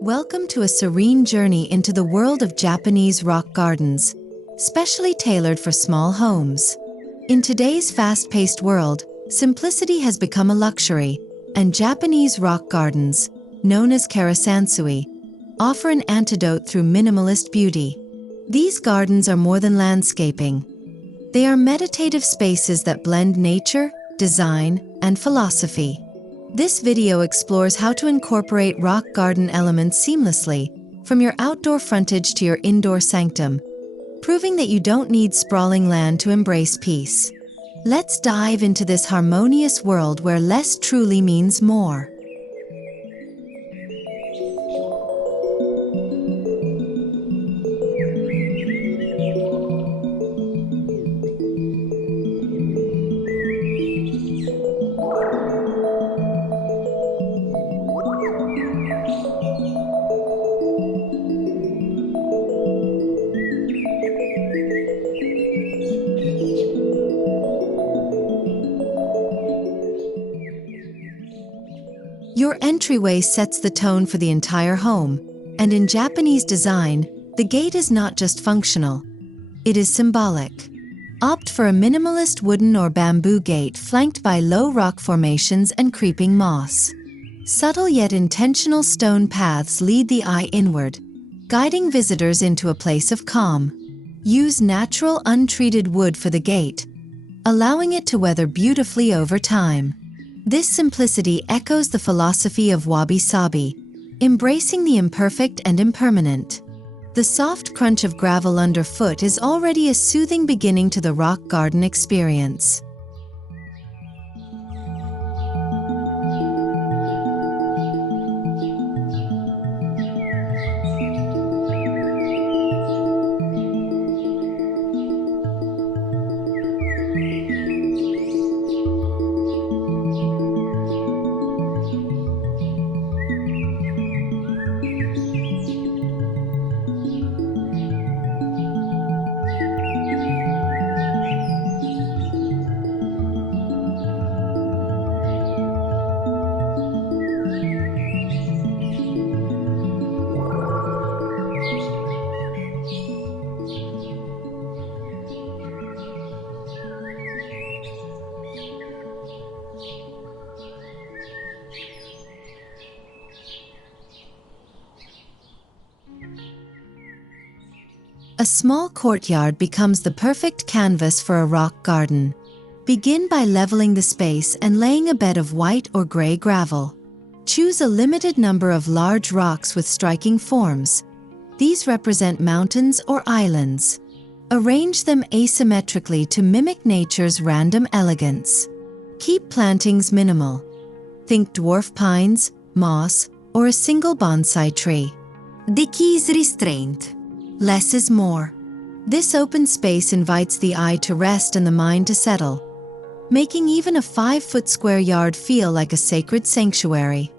Welcome to a serene journey into the world of Japanese rock gardens, specially tailored for small homes. In today's fast-paced world, simplicity has become a luxury, and Japanese rock gardens, known as Karesansui, offer an antidote through minimalist beauty. These gardens are more than landscaping. They are meditative spaces that blend nature, design, and philosophy. This video explores how to incorporate rock garden elements seamlessly, from your outdoor frontage to your indoor sanctum, proving that you don't need sprawling land to embrace peace. Let's dive into this harmonious world where less truly means more. Your entryway sets the tone for the entire home, and in Japanese design, the gate is not just functional. It is symbolic. Opt for a minimalist wooden or bamboo gate flanked by low rock formations and creeping moss. Subtle yet intentional stone paths lead the eye inward, guiding visitors into a place of calm. Use natural, untreated wood for the gate, allowing it to weather beautifully over time. This simplicity echoes the philosophy of wabi-sabi, embracing the imperfect and impermanent. The soft crunch of gravel underfoot is already a soothing beginning to the rock garden experience. A small courtyard becomes the perfect canvas for a rock garden. Begin by leveling the space and laying a bed of white or gray gravel. Choose a limited number of large rocks with striking forms. These represent mountains or islands. Arrange them asymmetrically to mimic nature's random elegance. Keep plantings minimal. Think dwarf pines, moss, or a single bonsai tree. The key is restraint. Less is more. This open space invites the eye to rest and the mind to settle, making even a 5-foot square yard feel like a sacred sanctuary.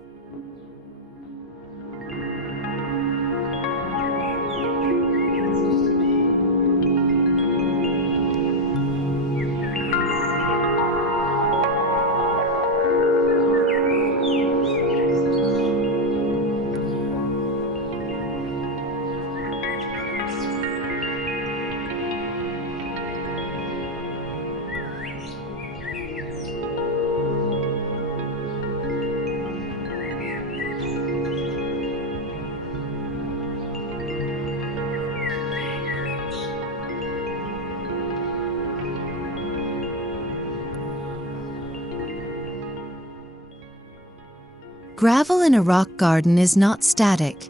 Gravel in a rock garden is not static.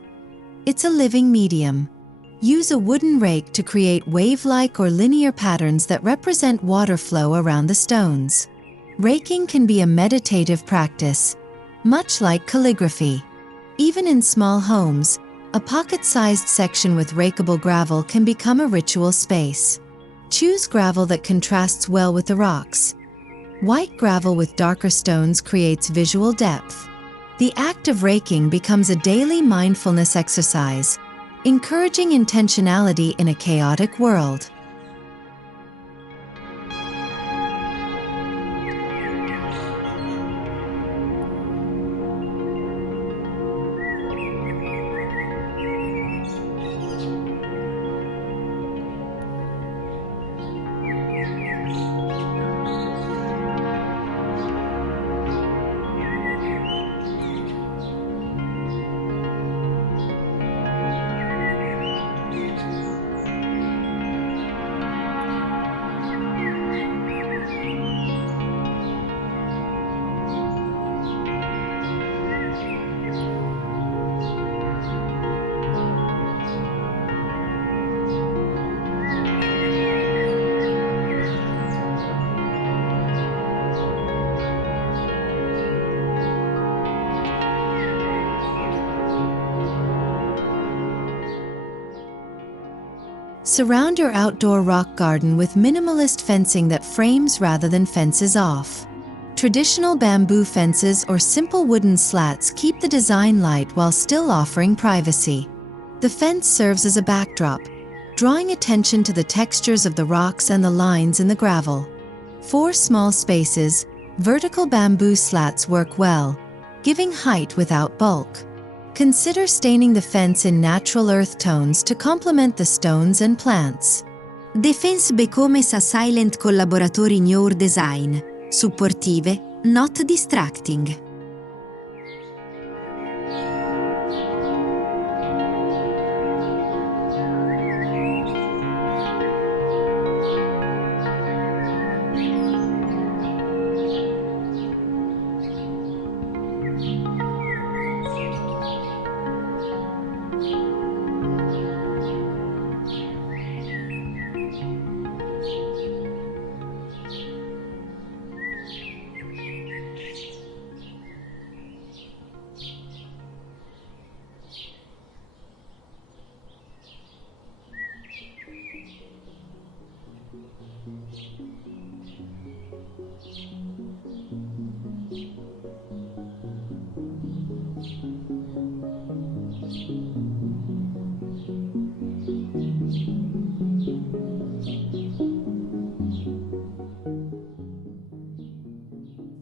It's a living medium. Use a wooden rake to create wave-like or linear patterns that represent water flow around the stones. Raking can be a meditative practice, much like calligraphy. Even in small homes, a pocket-sized section with rakeable gravel can become a ritual space. Choose gravel that contrasts well with the rocks. White gravel with darker stones creates visual depth. The act of raking becomes a daily mindfulness exercise, encouraging intentionality in a chaotic world. Surround your outdoor rock garden with minimalist fencing that frames rather than fences off. Traditional bamboo fences or simple wooden slats keep the design light while still offering privacy. The fence serves as a backdrop, drawing attention to the textures of the rocks and the lines in the gravel. For small spaces, vertical bamboo slats work well, giving height without bulk. Consider staining the fence in natural earth tones to complement the stones and plants. The fence becomes a silent collaborator in your design, supportive, not distracting.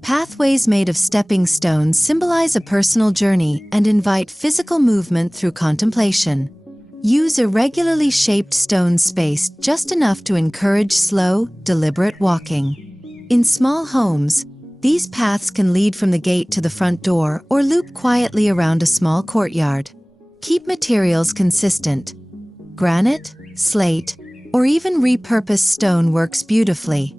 Pathways made of stepping stones symbolize a personal journey and invite physical movement through contemplation. Use irregularly shaped stones spaced just enough to encourage slow, deliberate walking. In small homes, these paths can lead from the gate to the front door or loop quietly around a small courtyard. Keep materials consistent. Granite, slate, or even repurposed stone works beautifully.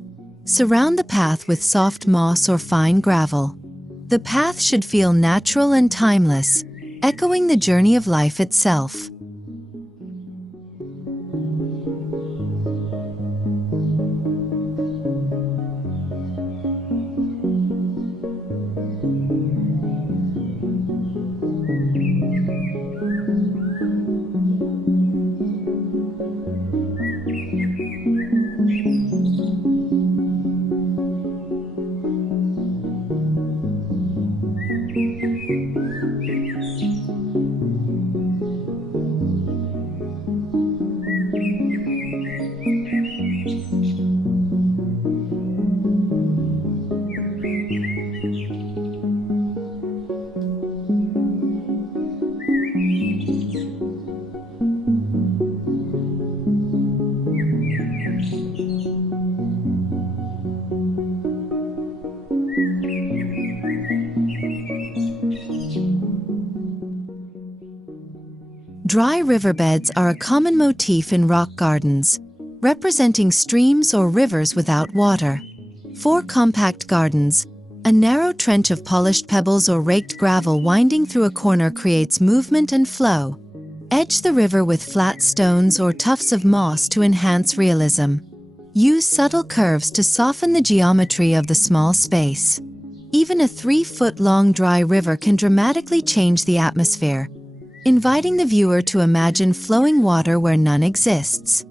Surround the path with soft moss or fine gravel. The path should feel natural and timeless, echoing the journey of life itself. Dry riverbeds are a common motif in rock gardens, representing streams or rivers without water. For compact gardens, a narrow trench of polished pebbles or raked gravel winding through a corner creates movement and flow. Edge the river with flat stones or tufts of moss to enhance realism. Use subtle curves to soften the geometry of the small space. Even a 3-foot-long dry river can dramatically change the atmosphere, inviting the viewer to imagine flowing water where none exists.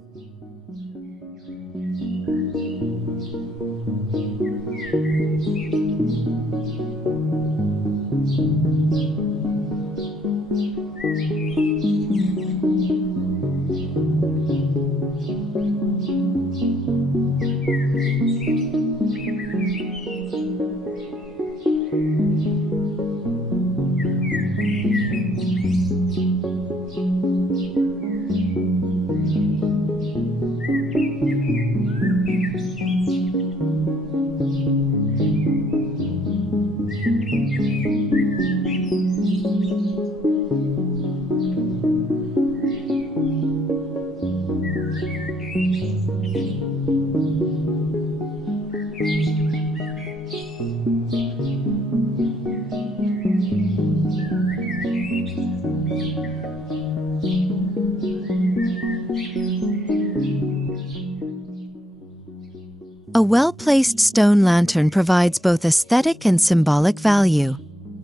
A well-placed stone lantern provides both aesthetic and symbolic value.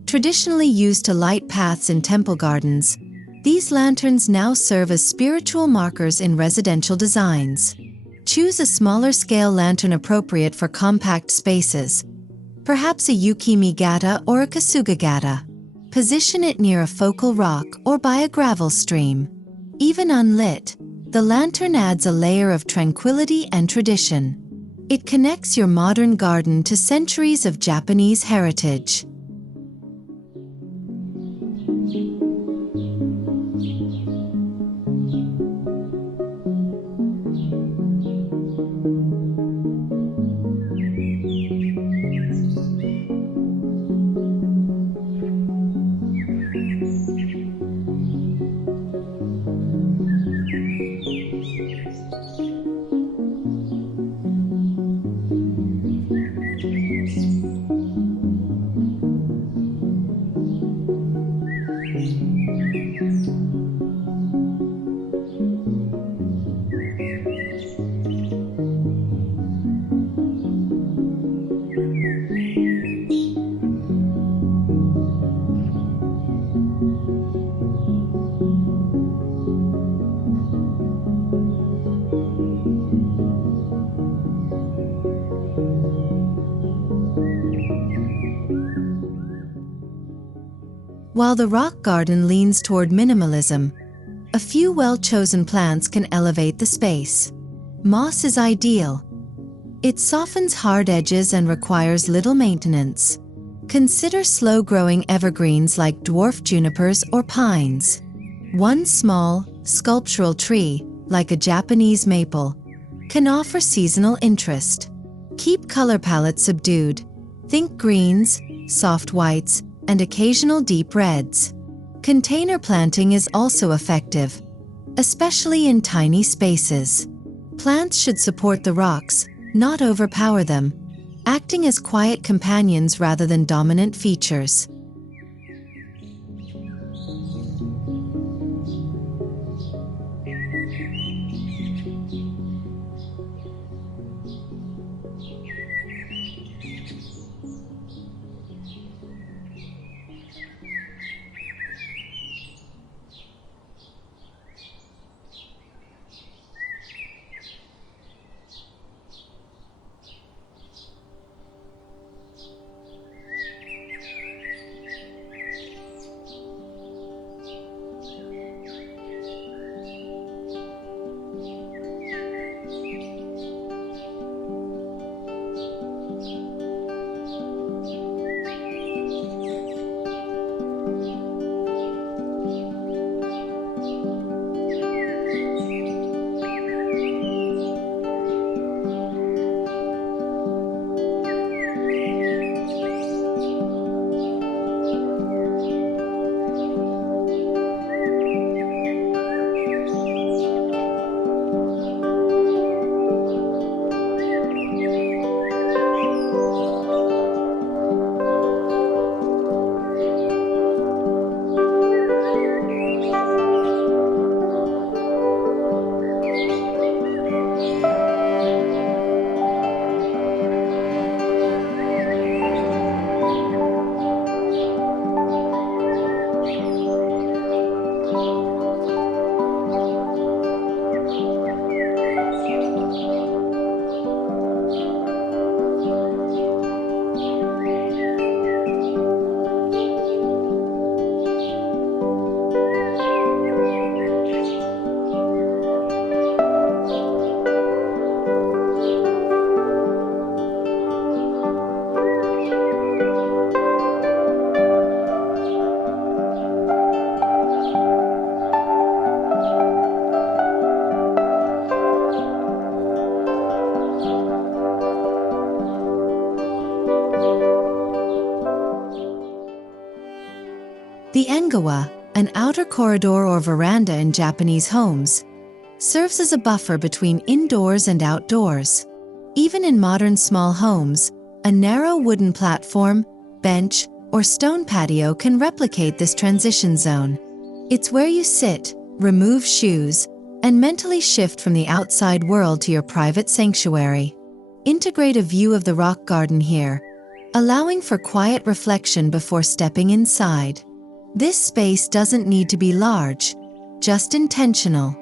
Traditionally used to light paths in temple gardens, these lanterns now serve as spiritual markers in residential designs. Choose a smaller scale lantern appropriate for compact spaces, perhaps a Yukimi-gata or a Kasuga-gata. Position it near a focal rock or by a gravel stream. Even unlit, the lantern adds a layer of tranquility and tradition. It connects your modern garden to centuries of Japanese heritage. While the rock garden leans toward minimalism, a few well-chosen plants can elevate the space. Moss is ideal. It softens hard edges and requires little maintenance. Consider slow-growing evergreens like dwarf junipers or pines. One small, sculptural tree, like a Japanese maple, can offer seasonal interest. Keep color palettes subdued. Think greens, soft whites, and occasional deep reds. Container planting is also effective, especially in tiny spaces. Plants should support the rocks, not overpower them, acting as quiet companions rather than dominant features. The Engawa, an outer corridor or veranda in Japanese homes, serves as a buffer between indoors and outdoors. Even in modern small homes, a narrow wooden platform, bench, or stone patio can replicate this transition zone. It's where you sit, remove shoes, and mentally shift from the outside world to your private sanctuary. Integrate a view of the rock garden here, allowing for quiet reflection before stepping inside. This space doesn't need to be large, just intentional.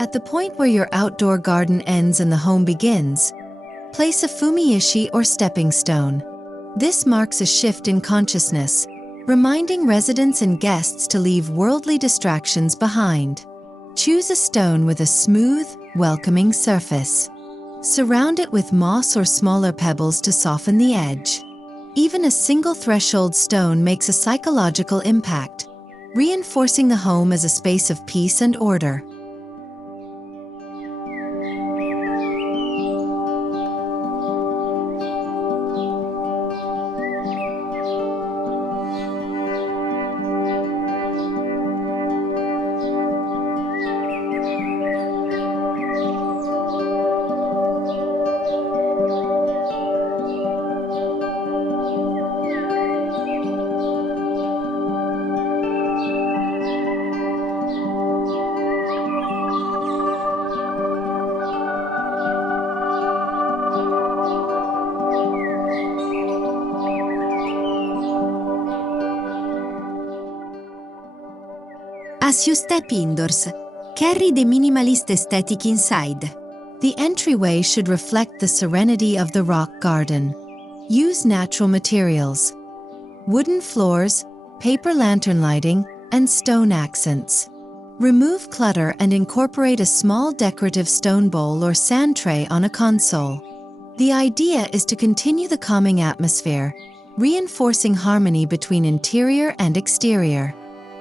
At the point where your outdoor garden ends and the home begins, place a fumi-ishi or stepping stone. This marks a shift in consciousness, reminding residents and guests to leave worldly distractions behind. Choose a stone with a smooth, welcoming surface. Surround it with moss or smaller pebbles to soften the edge. Even a single threshold stone makes a psychological impact, reinforcing the home as a space of peace and order. As you step indoors, carry the minimalist aesthetic inside. The entryway should reflect the serenity of the rock garden. Use natural materials: wooden floors, paper lantern lighting, and stone accents. Remove clutter and incorporate a small decorative stone bowl or sand tray on a console. The idea is to continue the calming atmosphere, reinforcing harmony between interior and exterior.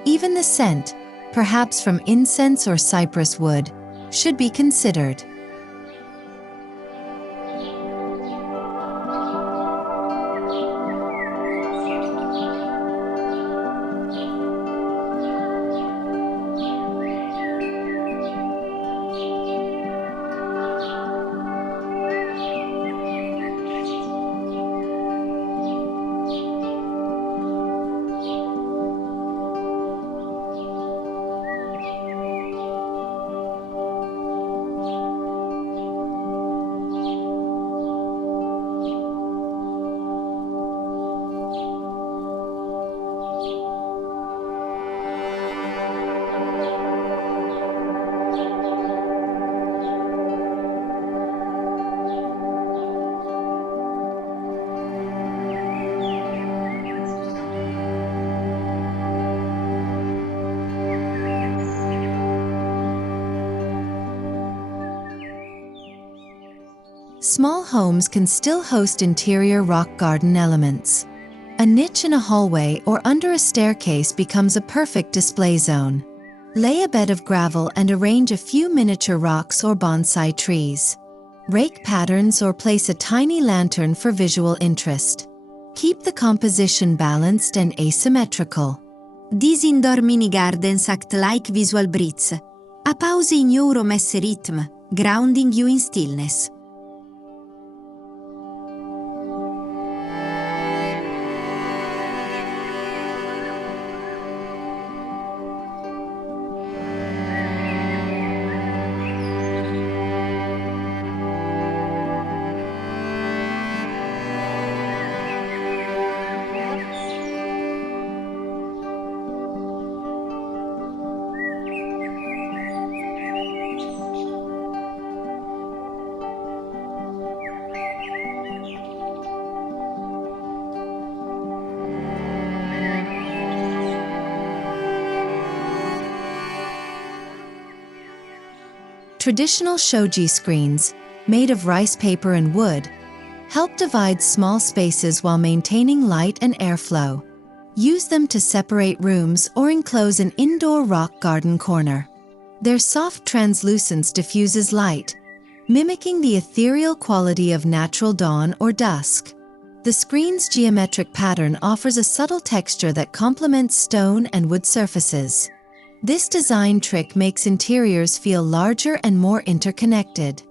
Even the scent, perhaps from incense or cypress wood, should be considered. Small homes can still host interior rock garden elements. A niche in a hallway or under a staircase becomes a perfect display zone. Lay a bed of gravel and arrange a few miniature rocks or bonsai trees. Rake patterns or place a tiny lantern for visual interest. Keep the composition balanced and asymmetrical. These indoor mini gardens act like visual breaths, a pause in your messy rhythm, grounding you in stillness. Traditional shoji screens, made of rice paper and wood, help divide small spaces while maintaining light and airflow. Use them to separate rooms or enclose an indoor rock garden corner. Their soft translucence diffuses light, mimicking the ethereal quality of natural dawn or dusk. The screen's geometric pattern offers a subtle texture that complements stone and wood surfaces. This design trick makes interiors feel larger and more interconnected.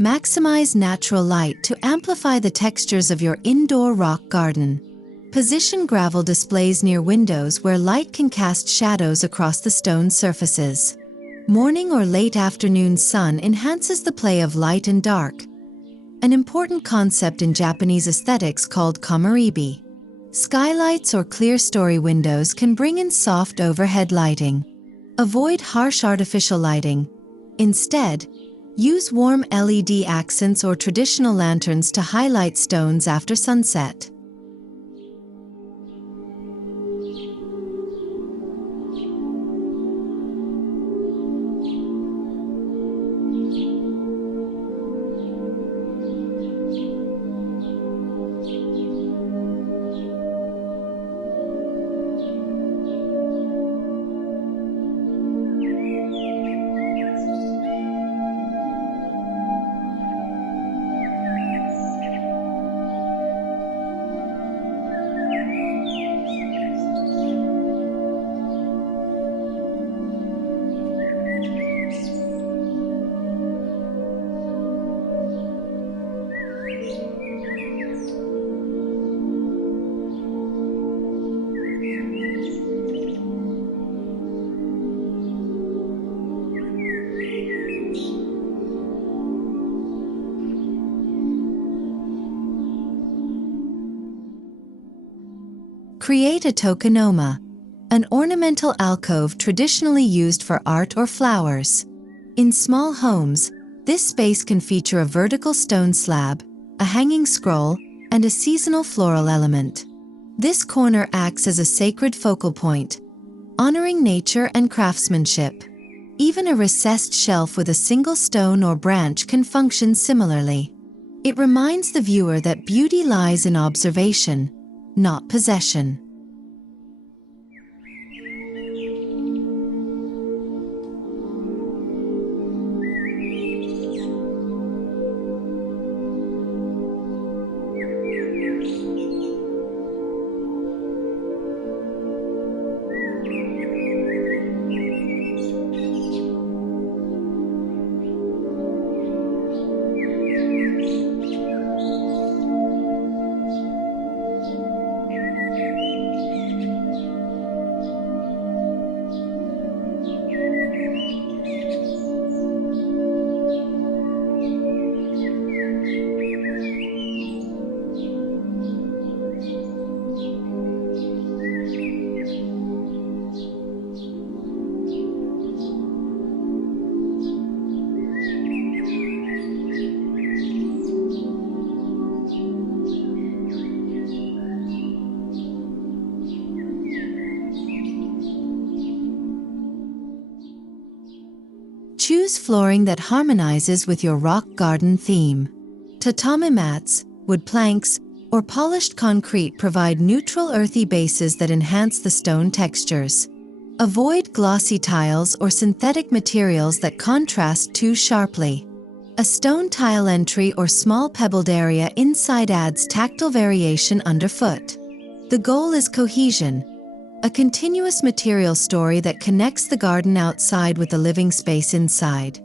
Maximize natural light to amplify the textures of your indoor rock garden. Position gravel displays near windows where light can cast shadows across the stone surfaces. Morning or late afternoon sun enhances the play of light and dark, an important concept in Japanese aesthetics called komaribi. Skylights or clear-story windows can bring in soft overhead lighting. Avoid harsh artificial lighting. Instead, use warm LED accents or traditional lanterns to highlight stones after sunset. Create a tokonoma, an ornamental alcove traditionally used for art or flowers. In small homes, this space can feature a vertical stone slab, a hanging scroll, and a seasonal floral element. This corner acts as a sacred focal point, honoring nature and craftsmanship. Even a recessed shelf with a single stone or branch can function similarly. It reminds the viewer that beauty lies in observation, not possession. Choose flooring that harmonizes with your rock garden theme. Tatami mats, wood planks, or polished concrete provide neutral earthy bases that enhance the stone textures. Avoid glossy tiles or synthetic materials that contrast too sharply. A stone tile entry or small pebbled area inside adds tactile variation underfoot. The goal is cohesion, a continuous material story that connects the garden outside with the living space inside.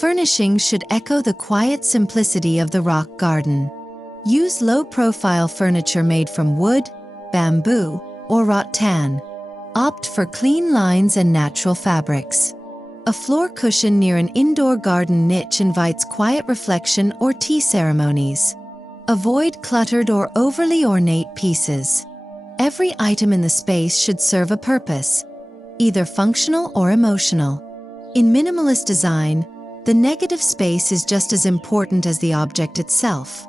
Furnishings should echo the quiet simplicity of the rock garden. Use low-profile furniture made from wood, bamboo, or rattan. Opt for clean lines and natural fabrics. A floor cushion near an indoor garden niche invites quiet reflection or tea ceremonies. Avoid cluttered or overly ornate pieces. Every item in the space should serve a purpose, either functional or emotional. In minimalist design, the negative space is just as important as the object itself.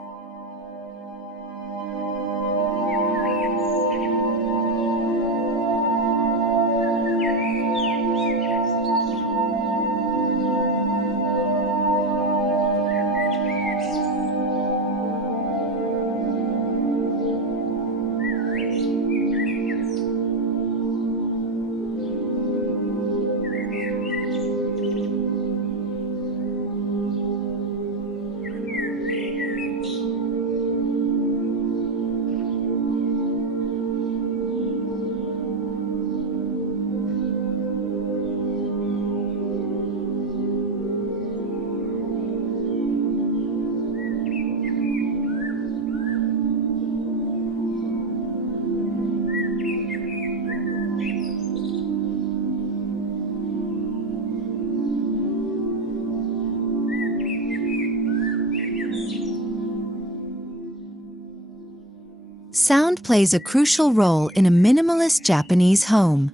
Sound plays a crucial role in a minimalist Japanese home.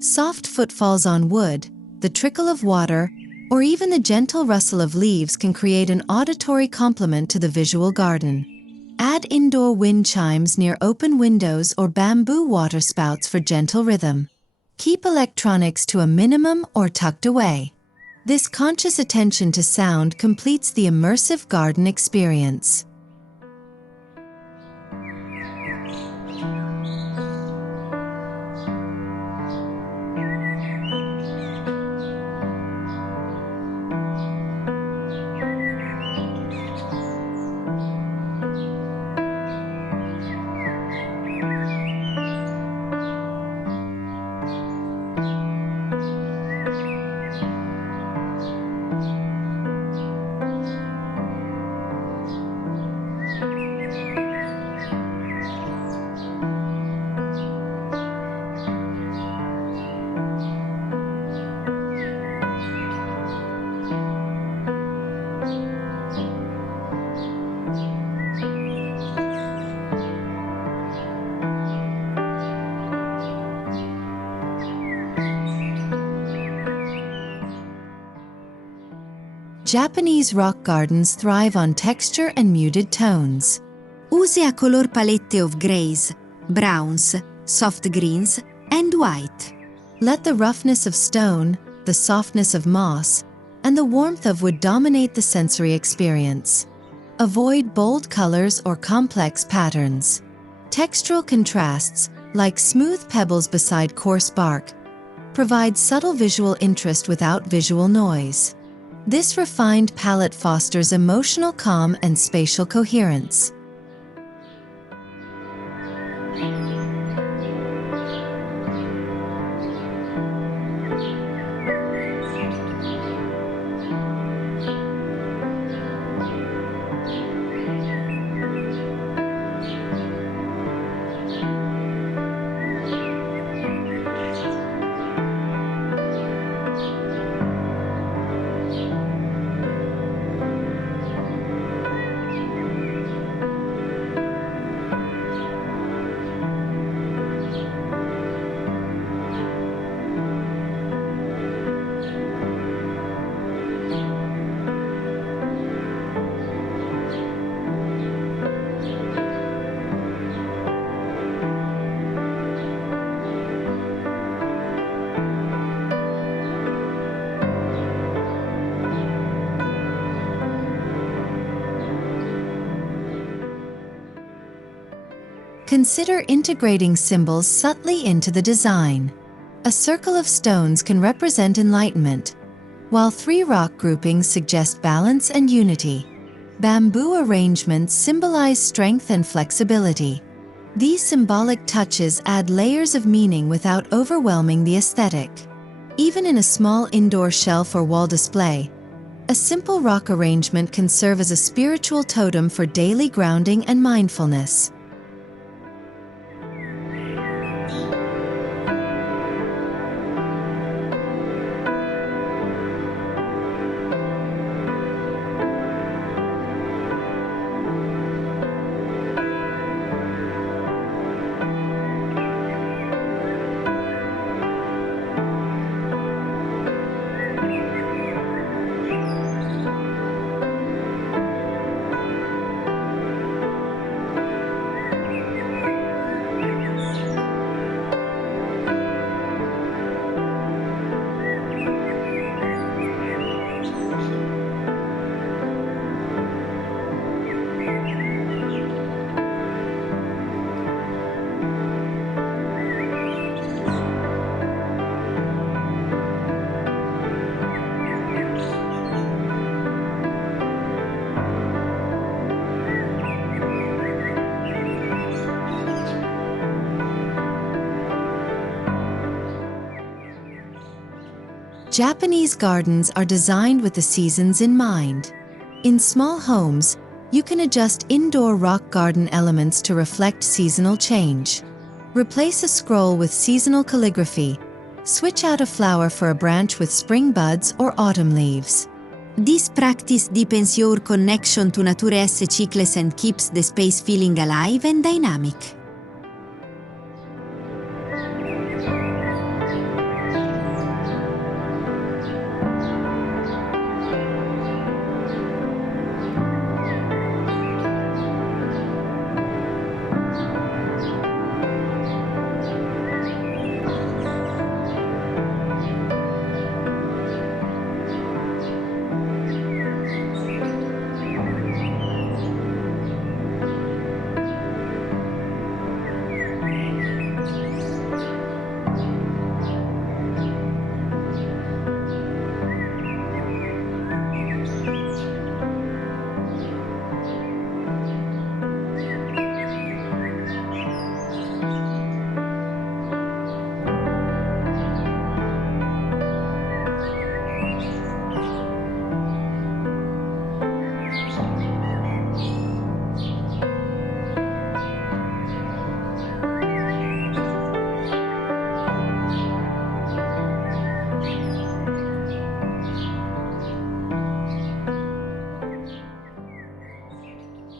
Soft footfalls on wood, the trickle of water, or even the gentle rustle of leaves can create an auditory complement to the visual garden. Add indoor wind chimes near open windows or bamboo waterspouts for gentle rhythm. Keep electronics to a minimum or tucked away. This conscious attention to sound completes the immersive garden experience. Japanese rock gardens thrive on texture and muted tones. Use a color palette of grays, browns, soft greens, and white. Let the roughness of stone, the softness of moss, and the warmth of wood dominate the sensory experience. Avoid bold colors or complex patterns. Textural contrasts, like smooth pebbles beside coarse bark, provide subtle visual interest without visual noise. This refined palette fosters emotional calm and spatial coherence. Consider integrating symbols subtly into the design. A circle of stones can represent enlightenment, while 3 rock groupings suggest balance and unity. Bamboo arrangements symbolize strength and flexibility. These symbolic touches add layers of meaning without overwhelming the aesthetic. Even in a small indoor shelf or wall display, a simple rock arrangement can serve as a spiritual totem for daily grounding and mindfulness. Japanese gardens are designed with the seasons in mind. In small homes, you can adjust indoor rock garden elements to reflect seasonal change. Replace a scroll with seasonal calligraphy. Switch out a flower for a branch with spring buds or autumn leaves. This practice deepens your connection to nature's cycles and keeps the space feeling alive and dynamic.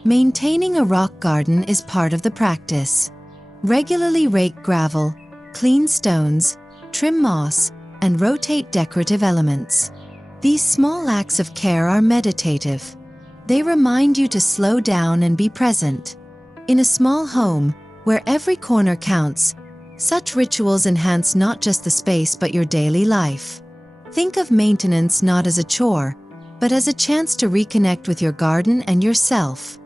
Maintaining a rock garden is part of the practice. Regularly rake gravel, clean stones, trim moss, and rotate decorative elements. These small acts of care are meditative. They remind you to slow down and be present. In a small home, where every corner counts, such rituals enhance not just the space but your daily life. Think of maintenance not as a chore, but as a chance to reconnect with your garden and yourself.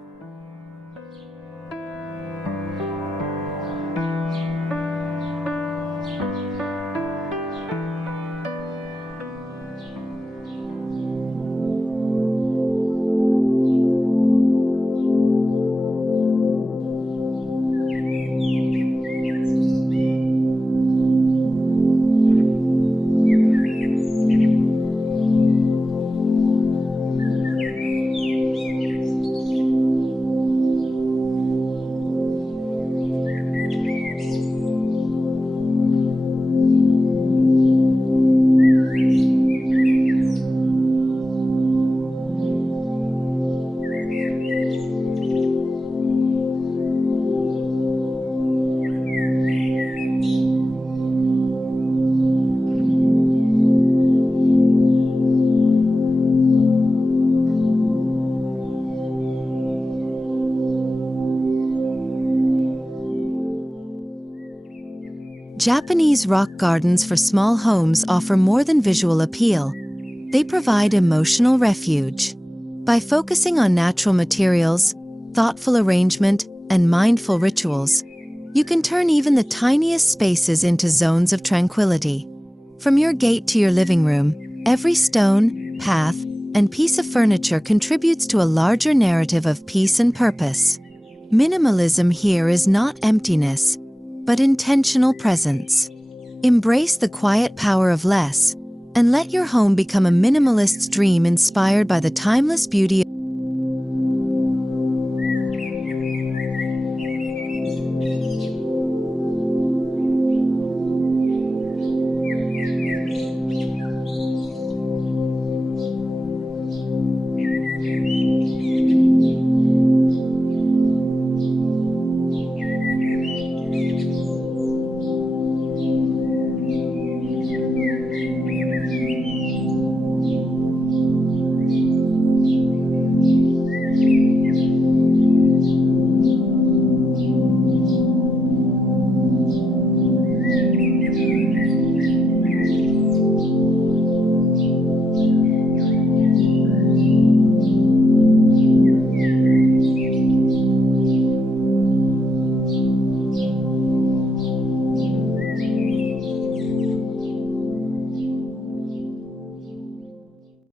Japanese rock gardens for small homes offer more than visual appeal. They provide emotional refuge. By focusing on natural materials, thoughtful arrangement, and mindful rituals, You can turn even the tiniest spaces into zones of tranquility. From your gate to your living room, every stone, path, and piece of furniture contributes to a larger narrative of peace and purpose. Minimalism here is not emptiness, but intentional presence. Embrace the quiet power of less, and let your home become a minimalist's dream inspired by the timeless beauty